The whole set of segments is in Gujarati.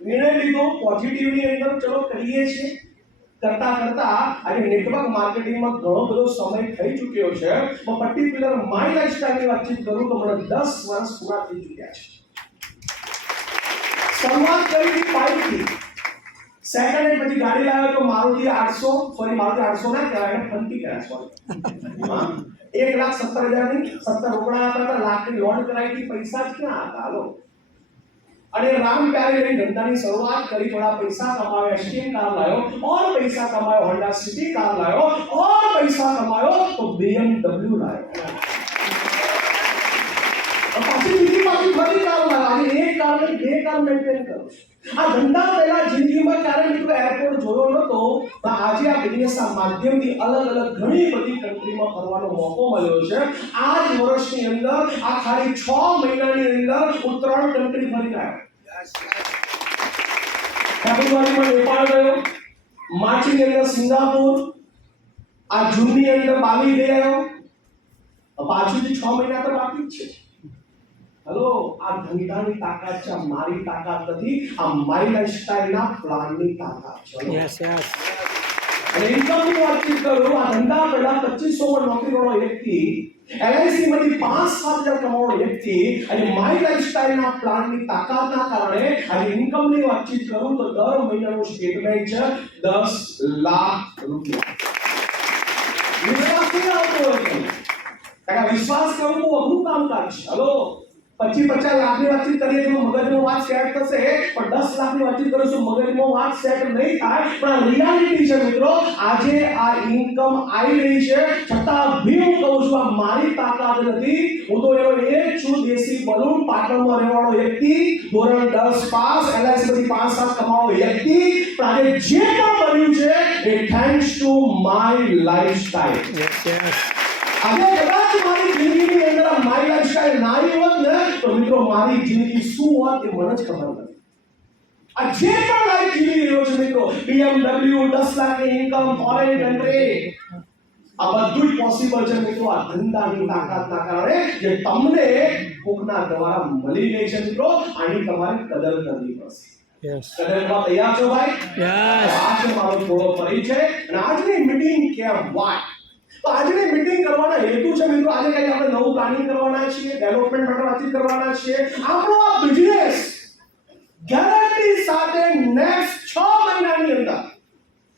નિર્ણય લીધો પોઝિટિવની અંદર ચલો કરીએ છીએ, કરતા કરતા આજે નેટવર્ક માર્કેટિંગમાં ઘણો બધો સમય થઈ ચૂક્યો છે. હું પર્ટિક્યુલર માય લાઈફસ્ટાઈલની વાતચીત કરું તો મને 10 વર્ષ પૂરા થઈ ચૂક્યા છે. શરૂઆત કરી બાઇકથી, સેકન્ડ હેન્ડ પછી ગાડી લાવ્યો તો મારુતિ 800, સોરી મારુતિ 800 ના કહેવાય, એને ફંટી કહેવાય, સોરી. 1,70,000 ની 70 રોકડા હતા, લાખની લોન કરાવી હતી, પૈસા જ ક્યાં હતા? હાલો. અને રામ પ્યારે લઈને ધંધાની શરૂઆત કરી, થોડા પૈસા કમાયો, એસ્ટીમ કાર લાવ્યો, और पैसा कमायो, होंडा सिटी कार लायो, और पैसा कमायो तो BMW लायो. अब पाછી બીજી પાછી ફરી કાર લાવ્યો, આજે એક કાર નહીં બે કાર મેન્ટેન કરું છું. આ ધંધા પહેલા જિંદગીમાં ક્યારે મિત્રો એરપોર્ટ જોયો નતો, પણ આજે આ બિઝનેસના માધ્યમથી અલગ અલગ ઘણી બધી કન્ટ્રીમાં ફરવાનો મોકો મળ્યો છે. આ જ વર્ષની અંદર આ ખાલી 6 મહિનાની અંદર હું 3 કન્ટ્રી ફરી આવ્યો. ફેબ્રુઆરીમાં નેપાળ ગયો, માર્ચની અંદર સિંગાપુર, આ જૂનની અંદર બાલી ગયો, પાછું 6 મહિના તો બાકી જ છે. હેલો, આ ધંધાની તાકાત છે, મારી તાકાત નથી, આ મારી લાઈફસ્ટાઈલના પ્લાનની તાકાત છે. Yes yes. અને ઇન્કમની વાતચીત કરું, આ ધંધા પહેલા 2500 માં નોકરી કરવાનો વ્યક્તિ, LIC માંથી 5-7 હજાર કમાવાનો વ્યક્તિ, અને મારી લાઈફસ્ટાઈલના પ્લાનની તાકાતના કારણે આજે ઇન્કમની વાતચીત કરું તો દર મહિનાનું સ્ટેટમેન્ટ છે 10 લાખ રૂપિયા. વિશ્વાસ નહીં આવતો હોય, કારણ વિશ્વાસ કરવું બહુ અઘરું કામકાજ છે. હેલો, 25-50 લાખની વાતચીત કરીએ તો મગજમાં વાત સેટ થશે, પણ 10 લાખની વાતચીત કરીશું મગજમાં વાત સેટ નહીં થાય. પણ રિયાલિટી છે મિત્રો, આજે આ ઇન્કમ આવી રહી છે, છતાં બી હું કહું છું આ મારી તાકાત નથી. હું તો એનો એક છું દેશી બલૂન, પાટણમાં રહેવાનો વ્યક્તિ, ધોરણ 10 પાસ, LIC માંથી 5-7 કમાવાનો વ્યક્તિ. પણ આજે જે પણ બન્યું છે એ થેન્ક્સ ટુ માય લાઈફસ્ટાઈલ. આજે કદાચ મારી જિંદગીની અંદર મારી લાઈફસ્ટાઈલ ના હોત ને તો મિત્રો મારી જિંદગી શું હોત એ મને જ ખબર નથી. આ જે પણ લાઈફ જીવી રહ્યો છે મિત્રો, BMW, 10 લાખની ઇન્કમ, ફોરેન કન્ટ્રી, આ બધું જ પોસિબલ છે મિત્રો આ ધંધાની તાકાતના કારણે, જે તમને કોકના દ્વારા મળી ગઈ છે મિત્રો. આની તમારે કદર કરવી પડશે. યસ, કદર કરવા તૈયાર છો ભાઈ? યસ. આ છે મારો થોડો પરિચય, અને આજની મીટિંગ કેમ વાય, તો આજની મીટિંગ કરવાનો હેતુ છે મિત્રો, આજે કઈ આપણે નવું પ્લાનિંગ કરવાના છીએ, ડેવલપમેન્ટ માટે વાતચીત કરવાના છીએ. આપણો આ બિઝનેસ ગેરંટી સાથે નેક્સ્ટ 6 મહિનાની અંદર,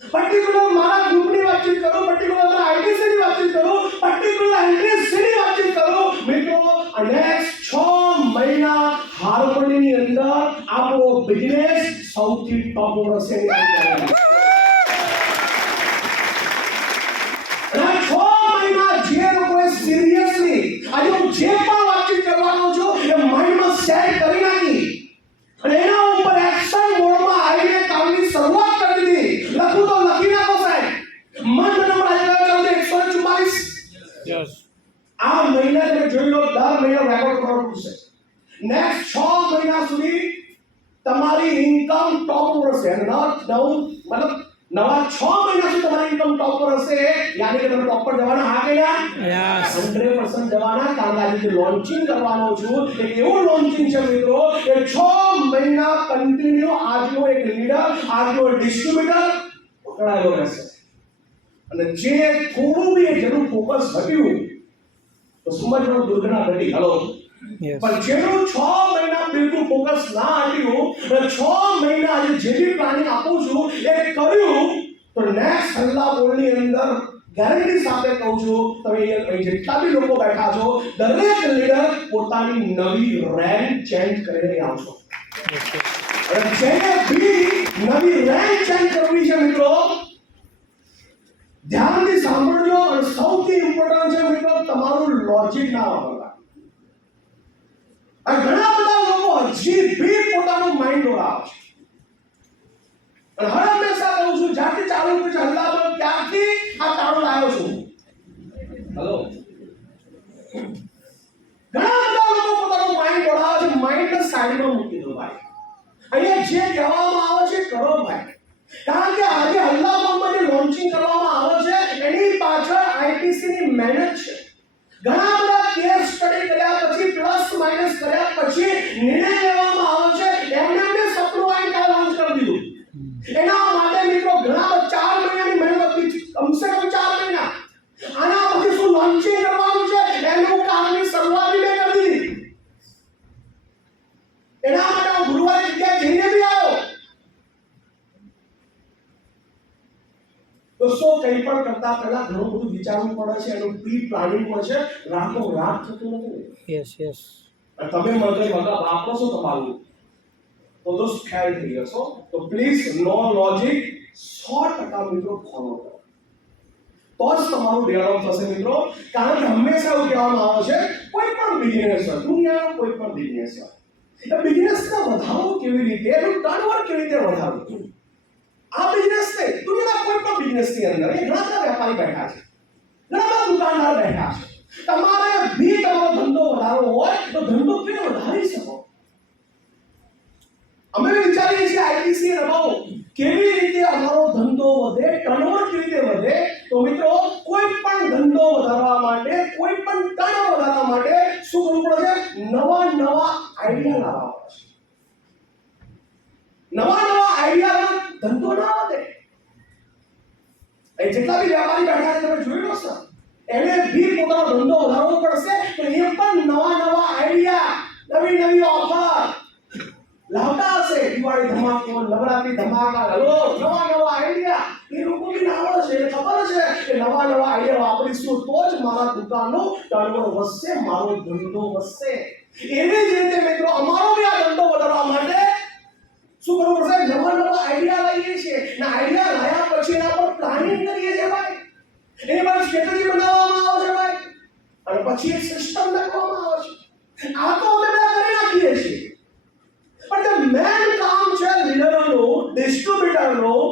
પર્ટિક્યુલર મારા ગ્રુપની વાતચીત કરું, પર્ટિક્યુલર મારા ITC ની વાતચીત કરું, પર્ટિક્યુલર LTC ની વાતચીત કરું મિત્રો, આ નેક્સ્ટ 6 મહિના હાર્મોનીની અંદર આપણો બિઝનેસ સૌથી ટોપ પર હશે. સિરિયસલી આજે હું જે પણ વાતચીત કરવાનો છું એ માઇન્ડમાં સેટ કરી નાખી, અને એના ઉપર એક્શન મોડમાં આવીને કામની શરૂઆત કરી દીધી. લખું તો લખી નાખો સાહેબ, મંથ નંબર આજે 144. યસ. આ મહિના તમે જોઈ લો, દર મહિને રેકોર્ડ કરવાનું છે. નેક્સ્ટ 6 મહિના સુધી તમારી ઇન્કમ ટોપ પર હશે, અને મતલબ નવા 6 મહિના સુધી તમારી ઇન્કમ ટોપ પર હશે. યાની કે તમે ટોપ પર જવાના, હા કે ના? યસ, 100% જવાના. કારણ કે આજે લોન્ચિંગ કરવાનો છું, એક એવું લોન્ચિંગ છે મિત્રો કે 6 મહિના કન્ટિન્યુ આજનો એક લીડર, આજનો ડિસ્ટ્રીબ્યુટર પકડાયેલો રહેશે. અને જે થોડું બી જેનું ફોકસ ઘટ્યું તો સમજવાનો દુર્ઘટના ઘટી. હલો, પણ જેનું 6 મહિના બિલકુલ ફોકસ ના હટ્યું, 6 મહિના આજે જે બી પ્લાનિંગ આપું છું એ કર્યું, તો નેક્સ્ટ સલ્લા બોલની અંદર ગેરંટી સાથે કહું છું, તમે અહીં જેટલા બી લોકો બેઠા છો, દરેક લીડર પોતાની નવી રેન્ક ચેન્જ કરીને આવશો. અને જેને બી નવી રેન્ક ચેન્જ કરવી છે મિત્રો, ધ્યાનથી સાંભળજો. અને સૌથી ઇમ્પોર્ટન્ટ છે મિત્રો, તમારું લોજિક ના વાપરતા. ઘણા બધા લોકો હજી બી પોતાનું માઇન્ડ દોડાવે છે. અને હર હંમેશા કહું છું, જ્યાંથી ચાલુ કર્યું છે હલ્લામાં, ત્યાંથી આ તાળો લાવ્યો છું. હેલો, ઘણા બધા લોકો પોતાનું માઇન્ડ દોડાવે છે. માઇન્ડને સાઈડમાં મૂકી દો ભાઈ. અહીંયા જે કહેવામાં આવે છે કરો ભાઈ. કારણ કે આજે હલ્લામાં જે લોન્ચિંગ કરવામાં આવે છે એની પાછળ ITC ની મહેનત છે. ઘણા બધા કેસ સ્ટડી કર્યા પછી, પ્લસ માઇનસ કર્યા પછી નિર્ણય લેવામાં આવે છે. એમને સપનું આવી કાલ દોસ્તો કંઈ પણ કરતા પહેલા ઘણું બધું વિચારવું પડે છે, એનું પ્રી પ્લાનિંગ હોય છે. રાતો રાત થતું નથી. યસ. અને તમે મગજ વાપરો છો તમારું તો દોસ્ત ફેલ થઈ જશો. તો પ્લીઝ નો લોજિક 100% મિત્રો ફોલો કરો, તો જ તમારું ડેવલપ થશે મિત્રો. કારણ કે હંમેશા એવું કહેવામાં આવે છે કોઈ પણ બિઝનેસ હોય, દુનિયાનો કોઈ પણ બિઝનેસ હોય, એ બિઝનેસને વધારવું કેવી રીતે, એનું ટર્નઓવર કેવી રીતે વધારવું. આ બિઝનેસ નહીં, દુનિયાના કોઈ પણ બિઝનેસની અંદર એ ઘણા બધા વેપારી બેઠા છે, ઘણા બધા દુકાનદાર બેઠા છે. તમારે બી તમારો ધંધો વધારવો હોય તો ધંધો કેવી વધારી શકો. અમે વિચારીએ છીએ આઈટીસી રમાવો કેવી રીતે અમારો ધંધો વધે, ટર્નઓવર કેવી રીતે વધે. તો મિત્રો કોઈ પણ ધંધો વધારવા માટે, કોઈ પણ ટર્નઓવર વધારવા માટે શું કરવું પડે છે? નવા આઈડિયા લાવવા પડે છે. નવા આઈડિયા ધંધો ના વધે. એ જેટલા બી વ્યાપારી બેઠા છે તમે જોઈ લો છો, એને બી પોતાનો ધંધો વધારવો પડશે તો એ પણ નવા આઈડિયા, નવી ઓફર લાવતા હશે. દિવાળી ધમાકો, નવરાત્રી ધમાકા, નવા આઈડિયા એ લોકો બી લાવે છે. ખબર છે કે નવા આઈડિયા વાપરીશું તો જ મારા દુકાનનો ટર્નઓવર વધશે, મારો ધંધો વધશે. એવી જ રીતે મિત્રો અમારો બી આ ધંધો વધારવા માટે શું કરવું પડશે? નવા આઈડિયા લઈએ છીએ ને આઈડિયા લાયા પછી એના પર પ્લાનિંગ કરીએ છીએ ભાઈ, એની પર સ્ટ્રેટેજી બનાવવામાં આવે છે ભાઈ, અને પછી એક સિસ્ટમ લખવામાં આવે છે. આ તો અમે બધા કરી નાખીએ છીએ, પણ જે મેન કામ છે લીડરનું, ડિસ્ટ્રીબ્યુટરનું,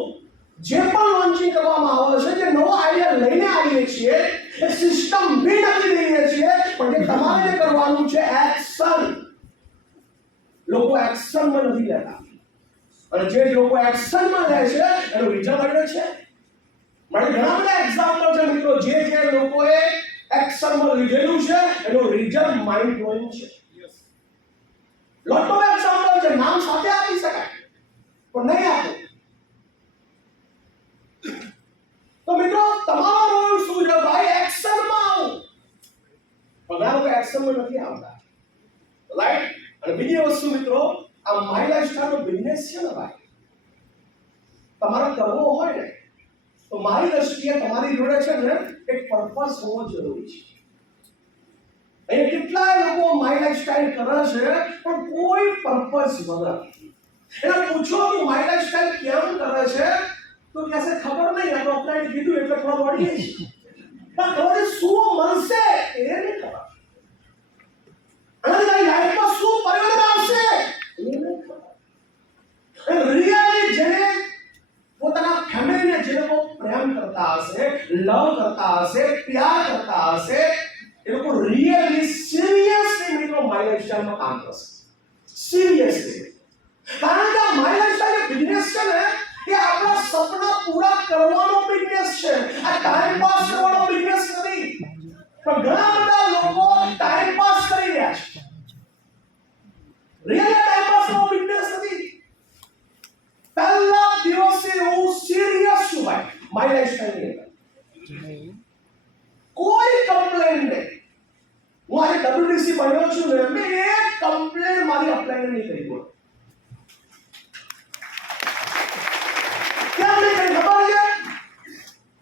જે પણ લોન્ચિંગ કરવામાં આવે છે, જે નવો આઈડિયા લઈને આવીએ છીએ, એ સિસ્ટમ બી નાખી દઈએ છીએ, પણ જે તમારે જે કરવાનું છે એક્શન. લોકો એક્શનમાં નથી લેતા, અને જે લોકો એક્શનમાં લે છે એનું રિઝલ્ટ આવે છે. મારે ઘણા બધા એક્ઝામ્પલ છે મિત્રો, જે લોકોએ એક્શનમાં લીધેલું છે એનું રિઝલ્ટ માઇન્ડ બ્લોઇંગ છે. લોટો એક્ઝામ્પલ છે, નામ સાથે આપી શકાય પણ નહીં આપો. તો મિત્રો તમારો રોલ શું છે ભાઈ? એક્શનમાં આવો. ઘણા લોકો એક્શનમાં નથી આવતા, રાઈટ. અને બીજી વસ્તુ મિત્રો, આ માય લાઈફસ્ટાઈલનો બિઝનેસ છે ને ભાઈ, તમારે કરવો હોય ને તો મારી દ્રષ્ટિએ તમારી જોડે છે ને એક પર્પસ હોવો જરૂરી છે. અહીંયા કેટલાય લોકો માય લાઈફસ્ટાઈલ કરે છે પણ કોઈ પર્પસ વગર. એને પૂછો કે માય લાઈફસ્ટાઈલ કેમ કરે છે તો કહેશે ખબર નહીં, આપણે ઓફલાઈન કીધું એટલે થોડા દોડીએ છીએ, પણ ખબર શું મળશે એ નહીં ખબર. અને લાઈફમાં શું પરિવર્તન આવશે એ નહીં ખબર. રિયલી જેને પોતાના ફેમિલીને જે લોકો પ્રેમ કરતા હશે, લવ કરતા હશે, પ્યાર કરતા હશે, એ લોકો રિયલી સિરિયસલી મિત્રો માય લાઈફસ્ટાઈલમાં કામ કરશે. સિરિયસલી. કારણ કે માય લાઈફસ્ટાઈલ બિઝનેસ છે ને એ આપણા સપના પૂરા કરવાનો બિઝનેસ છે. આ ટાઈમ પાસ કરવાનો બિઝનેસ નથી. પણ ઘણા બધા લોકો ટાઈમ પાસ કરી રહ્યા છે. રિયલી ટાઈમ પાસ કરવાનો બિઝનેસ નથી. પહેલા દિવસે હું સિરિયસ છું ભાઈ માય લાઈફસ્ટાઈલ ની અંદર. કોઈ કમ્પ્લેન નહીં. હું આજે WDC બન્યો છું ને, મેં એક કમ્પ્લેન મારી અપ્લાય નહીં કરી બોલ. કેમ નહીં કરી ખબર છે?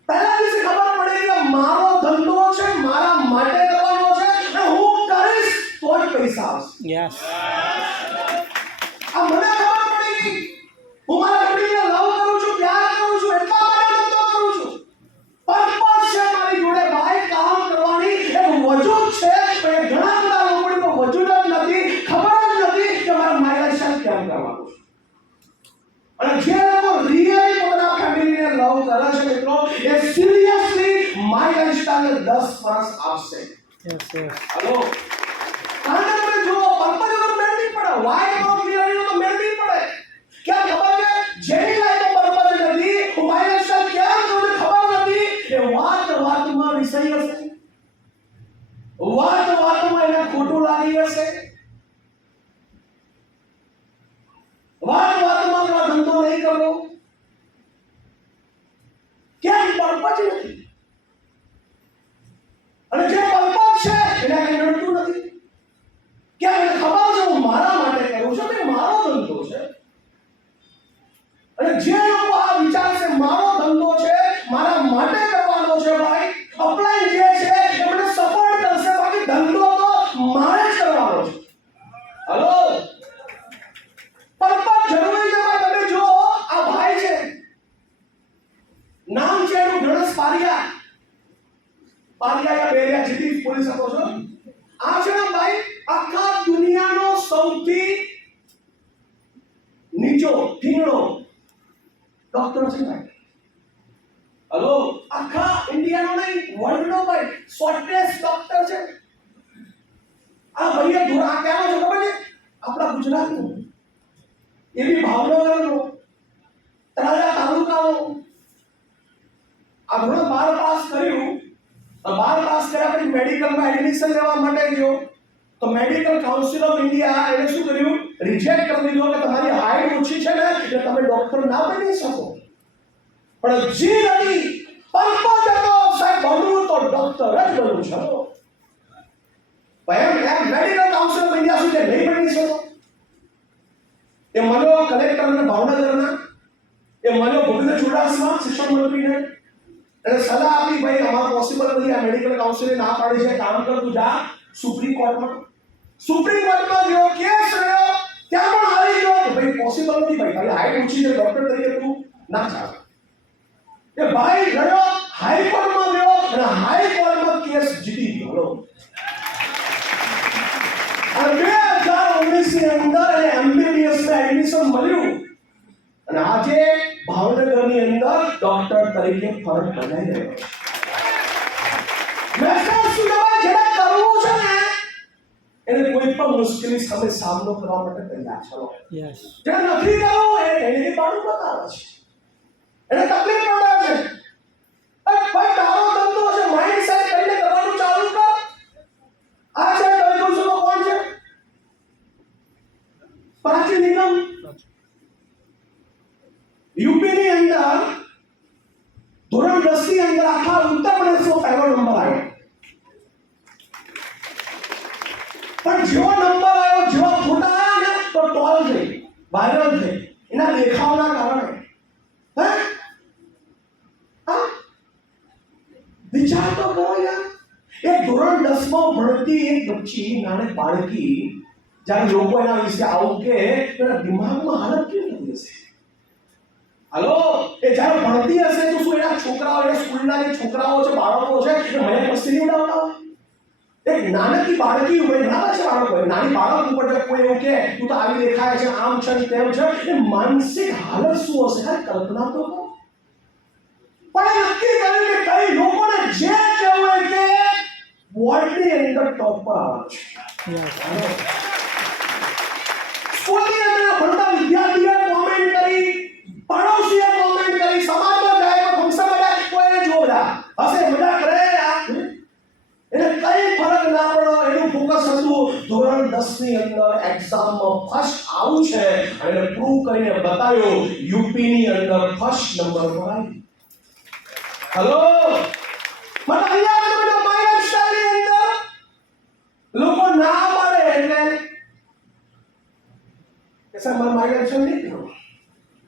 પહેલા દિવસે ખબર પડી કે મારો ધંધો છે, મારા માટે કરવાનો છે અને હું કરીશ તો જ પૈસા આવશે. યસ. આ મને ખબર પડી ગઈ. હું મારા ફેમિલીને લવ કરું છું, પ્યાર કરું છું, એટલા માટે ધંધો કરું છું. પર્પસ છે મારી જોડે ભાઈ, કામ કરવાની એક વજૂદ છે. પણ ઘણા બધા લોકોને તો વજૂદ જ નથી, ખબર જ નથી કે મારા માય લાઈફસ્ટાઈલ કેમ કરવાનું છે. અને જે લોકો રિયલી પોતાના ફેમિલીને લવ કરે છે મિત્રો, એ સિરિયસલી માય લાઈફસ્ટાઈલ 10 વર્ષ આપશે. યસ. હેલો. કારણ કે તમે જો પર્પસ તો મેળ નહીં પડે, વાય નો ક્લિયરલી તો મેળ નહીં પડે. क्या खबर है? जेनी लाइफ पर पद નથી, હું માય લાઈફસ્ટાઈલ કેમ તમને ખબર નથી, એ વાતમાં વિષય હશે. વાતમાં એને ખોટું લાગી હશે. વાતમાં ધંધો નહીં કરવો. કેમ? પર્પસ નથી. અને જે પર્પસ છે એને કઈ નડતું નથી. કેમ? એને ખબર છે હું મારા માટે કરું છું, ઠીંગણો ડોક્ટર છે ભાઈ. હલો, આખા ઇન્ડિયાનો નહીં વર્લ્ડનો ભાઈ શોર્ટેસ્ટ ડોક્ટર છે. આ ભાઈએ ધોરા ક્યાંનો છે ખબર છે? આપણા ગુજરાતનો, એવી ભાવનગરનો, તળાજા તાલુકાનો. આ ધોરણ 12 પાસ કર્યું. 12 પાસ કર્યા પછી મેડિકલમાં એડમિશન લેવા માટે ગયો તો મેડિકલ કાઉન્સિલ ઓફ ઇન્ડિયા એને શું કર્યું? રિજેક્ટ કરી દીધો કે તમારી હાઈટ ઓછી છે ને એટલે તમે ડોક્ટર ના બની શકો. પણ જી નથી પર્પઝ હતો સાહેબ બનવું તો ડોક્ટર જ બનવું છે. ભાઈ મેડિકલ કાઉન્સિલ ઓફ ઇન્ડિયા સુધી નહીં બની શકો. એ મળ્યો કલેક્ટરને ભાવનગરના, એ મળ્યો ભૂપેન્દ્ર ચુડાસમા શિક્ષણ મંત્રીને, એને સલાહ આપી ભાઈ અમારા પોસિબલ નથી, આ મેડિકલ કાઉન્સિલે ના પાડી છે, કામ કર તું જા સુપ્રીમ કોર્ટમાં. સુપ્રીમ કોર્ટમાં ગયો, કેસ રહ્યો, ત્યાં પણ હારી ગયો કે ભાઈ પોસિબલ નથી, ભાઈ તારી હાઈટ ઓછી છે, ડોક્ટર તરીકે તું ના ચાલે. એ ભાઈ ગયો હાઈકોર્ટમાં ગયો અને હાઈકોર્ટમાં કેસ જીતી ગયો. અને 2019 ની અંદર એને એમબીબીએસ માં એડમિશન મળ્યું અને આજે ભાવનગરની અંદર ડોક્ટર તરીકે ફરજ બજાવી રહ્યો છે. મેસેજ સુધારવા જેને કરવું છે ને એને કોઈ પણ મુશ્કેલી સામે સામનો કરવા માટે તૈયાર છો. યસ, જેને નથી કરવું એને બાળું બતાવે છે, એને તકલીફ પડે છે. ભાઈ તારો ધંધો છે, માઇન્ડ સેટ કરીને કરવાનું ચાલુ કર. આ છે ધંધો કોણ છે? પ્રાચીન નિગમ. યુપી ની અંદર ધોરણ 10 ની અંદર આખા ઉત્તર પ્રદેશનો પહેલો નંબર આવ્યો. પણ જેવો નંબર આવ્યો, જેવો ફોટા આવ્યા ને તો ટોલ થઈ, વાયરલ થઈ એના દેખાવના કારણે. વિચાર તો કરો યાર, એક ધોરણ 10 માં ભણતી એક બચ્ચી, નાની બાળકી, જ્યારે લોકો એના વિશે આવું કે એના દિમાગમાં હાલત કેવી થઈ હશે? હલો, એ જ્યારે ભણતી હશે તો શું એના છોકરાઓ, એના સ્કૂલના જે છોકરાઓ છે, બાળકો છે, એ મને મસ્તી ઉડાવતા હોય? એક નાનકી બાળકી હોય, નાના છે બાળકો, નાની બાળક ઉપર કોઈ એવું કે તું તો આવી દેખાય છે, આમ છે તેમ છે, એ માનસિક હાલત શું હશે? કલ્પના તો કરો. પણ નક્કી કર્યું કે કઈ લોકોને જે કહેવું હોય કે બોર્ડની અંદર ટોપ પર આવવાનું છે. સ્કૂલની અંદર ભણતા વિદ્યાર્થીઓએ કોમેન્ટ કરી, પડોશીએ કોમેન્ટ કરી, સમાજમાં જાય તો ફંક્શનમાં જાય કોઈને જોડા હશે, મજા કરે. એને કઈ ફરક ના પડો, એનું ફોકસ હતું ધોરણ 10 ની અંદર એક્ઝામમાં ફર્સ્ટ આવું છે અને એને પ્રૂવ કરીને બતાવ્યો. યુપી ની અંદર ફર્સ્ટ નંબર પર આવી. હેલો, મને અહીંયા બધો માઇનસ સ્ટાઈલ ની અંદર લોકો ના પાડે એટલે કે સર મને માઇનસ નહીં કરો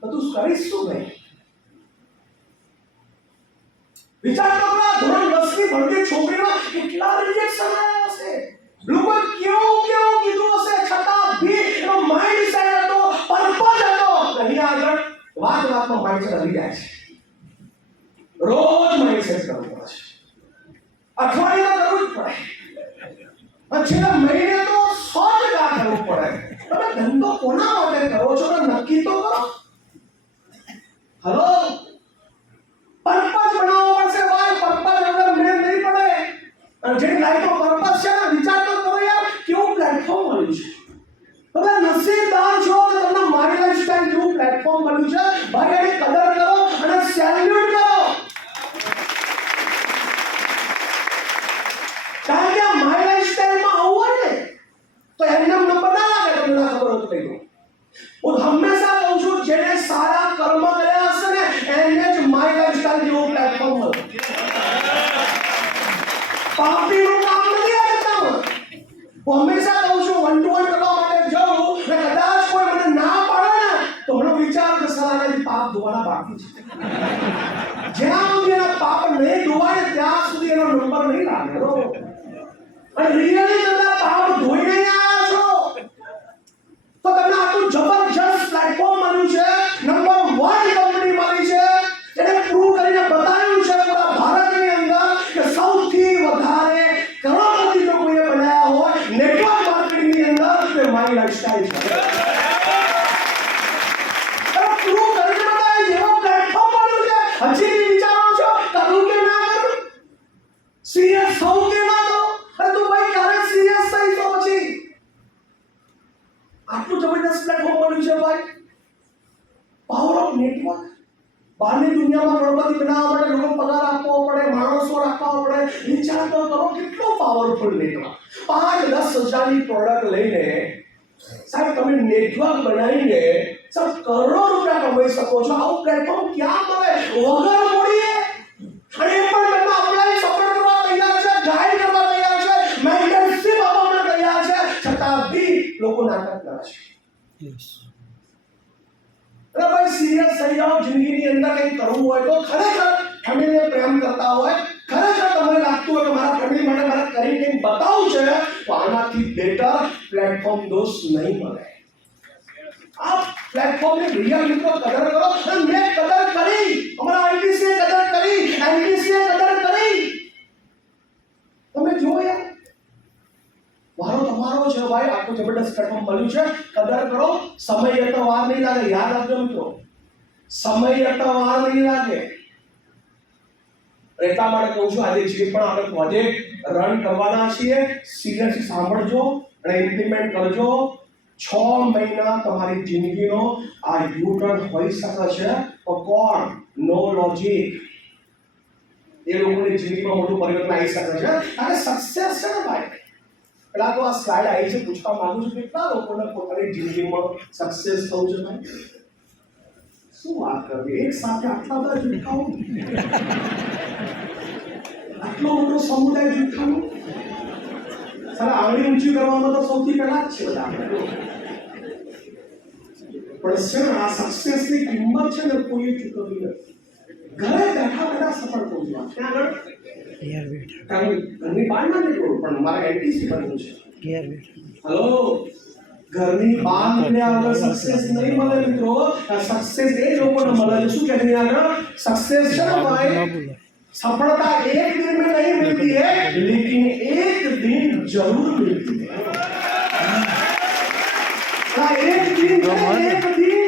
તો તું કરીશ શું નહીં? વિચાર કરો, ધોરણ 10 ની ભણતી છોકરીમાં કેટલા રિજેક્શન આવ્યા હશે, લોકો કેવું કીધું હશે, છતાં બી એનો માઇન્ડ સેટ હતો, પર્પઝ હતો. અહીંયા આગળ વાતમાં માઇન્ડ સેટ આવી જાય છે. રોજ માઇન્ડ સેટ કરવું પડે છે, અઠવાડિયામાં કરવું જ પડે, અને છેલ્લા મહિને તો 100% કરવું પડે. તમે ધંધો કોના માટે કરો છો નક્કી તો કરો. હલો, પર્પઝ બનાવવો પડશે ભાઈ. પર્પઝ વગર મેળ નહીં પડે. અને જે લાઈફમાં પર્પઝ છે ને, વિચાર તો કરો યાર, કેવું પ્લેટફોર્મ મળ્યું છે. તમે નસીબદાર છો કે તમને મારી લાઈફસ્ટાઈલ જેવું પ્લેટફોર્મ મળ્યું છે. ભાઈ એની કદર કરો અને સેલ્યુટ કરો. કારણ કે મારી લાઈફસ્ટાઈલમાં આવું હોય ને તો એમને નંબર ના લાગે, તમને ના ખબર હોય તો કહી દો. હું હંમેશા કહું છું, જેને સારા કર્મ કર્યા હશે ને એને જ મારી લાઈફસ્ટાઈલ જેવું પ્લેટફોર્મ મળે. પાપીનું કામ નથી આ કરતા. હું હંમેશા કહું છું, 1 to 1 કરવા માટે જાઉં ને કદાચ કોઈ મને ના પાડે ને તો મને વિચાર કે સલાહથી પાપ ધોવાના બાકી છે. જ્યાં સુધી એના પાપ નહીં ધોવાય ત્યાં સુધી એનો નંબર નહીં લાગે. અને રિયલી તમે પાપ ધોઈને આવ્યા છો તો તમને આટલું જબરજસ્ત પ્લેટફોર્મ મળ્યું છે, નંબર 1 કંપની મળી છે, એને પ્રૂવ કરીને બતાવ્યું છે પૂરા ભારતની અંદર કે સૌથી વધારે કરોડપતિ જો કોઈએ બનાવ્યા હોય નેટવર્ક માર્કેટિંગની અંદર તે મારી લાઈફસ્ટાઈલ છે. નેટવર્ક બહારની દુનિયામાં ગણપતિ બનાવવા માટે લોકો પગાર આપવો પડે, માણસો રાખવા પડે. વિચાર તો કરો કેટલો પાવરફુલ નેટવર્ક. 5-10 હજારની પ્રોડક્ટ લઈને સાહેબ તમે નેટવર્ક બનાવીને સાહેબ કરોડો રૂપિયા કમાઈ શકો છો. આવું પ્લેટફોર્મ ક્યાં મળે વગર મૂડીએ? અને એ પણ તમે અપ્લાય સપોર્ટ કરવા તૈયાર છે, ગાઈડ કરવા તૈયાર છે, મેન્ટરશિપ આપવા માટે તૈયાર છે, છતાં બી લોકો નાટક કરે છે. અરે ભાઈ સિરિયસ થઈ જાઓ. જિંદગીની અંદર કંઈ કરવું હોય તો ખરેખર ફેમિલીને પ્રેમ કરતા હોય, ખરેખર તમને લાગતું હોય કે મારા ફેમિલી માટે મારે કરીને કંઈક બતાવવું છે, તો આનાથી બેટર પ્લેટફોર્મ દોસ્ત નહીં મળે. આ પ્લેટફોર્મની રિયલ મિત્રો કદર કરો. અને મેં કદર કરી, અમારા આઈટીસીએ કદર કરી, એનટીસીએ કદર કરી. તમે જુઓ યાર, મારો તમારો છે ભાઈ, આટલું જબરદસ્ત પ્લેટફોર્મ મળ્યું છે. કદર કરો. સમય જતા વાર નહીં લાગે. યાદ રાખજો મિત્રો, સમય જતા વાર નહીં લાગે. એટલા માટે કહું છું, આજે જે પણ આપણે પ્રોજેક્ટ રન કરવાના છીએ, સિરિયસલી સાંભળજો અને ઇમ્પ્લિમેન્ટ કરજો. 6 મહિના તમારી જિંદગીનો આ યુટર્ન હોઈ શકે છે. તો કોણ નો લોજિક એ લોકોની જિંદગીમાં મોટું પરિવર્તન આવી શકે છે. અને સક્સેસ છે ને ભાઈ, પેલા તો આ સ્લાઇડ આવી છે, પૂછવા માંગુ છું કેટલા લોકોને પોતાની જિંદગીમાં સક્સેસ થવું છે ભાઈ? શું વાત કરવી, એક સાથે આટલા બધા જૂઠાઓ, આટલો મોટો સમુદાય જૂઠાનો. સારા આંગળી ઊંચી કરવામાં તો સૌથી પહેલા જ છે બધા આપણે. પણ છે ને આ સક્સેસની કિંમત છે ને કોઈએ ચૂકવવી નથી. ઘરે બેઠા બેઠા સફળ થવું જોઈએ. ક્યાં આગળ ઘરની બહાર ના નીકળવું, પણ મારે એનટીસી બનવું છે. હલો, ઘરની બહાર નીકળ્યા વગર સક્સેસ નહીં મળે મિત્રો. સક્સેસ એ લોકોને મળે છે. શું કહે છે આગળ? સક્સેસ છે ને ભાઈ, सफलता एक दिन में नहीं मिलती है, लेकिन एक दिन जरूर मिलती है. एक दिन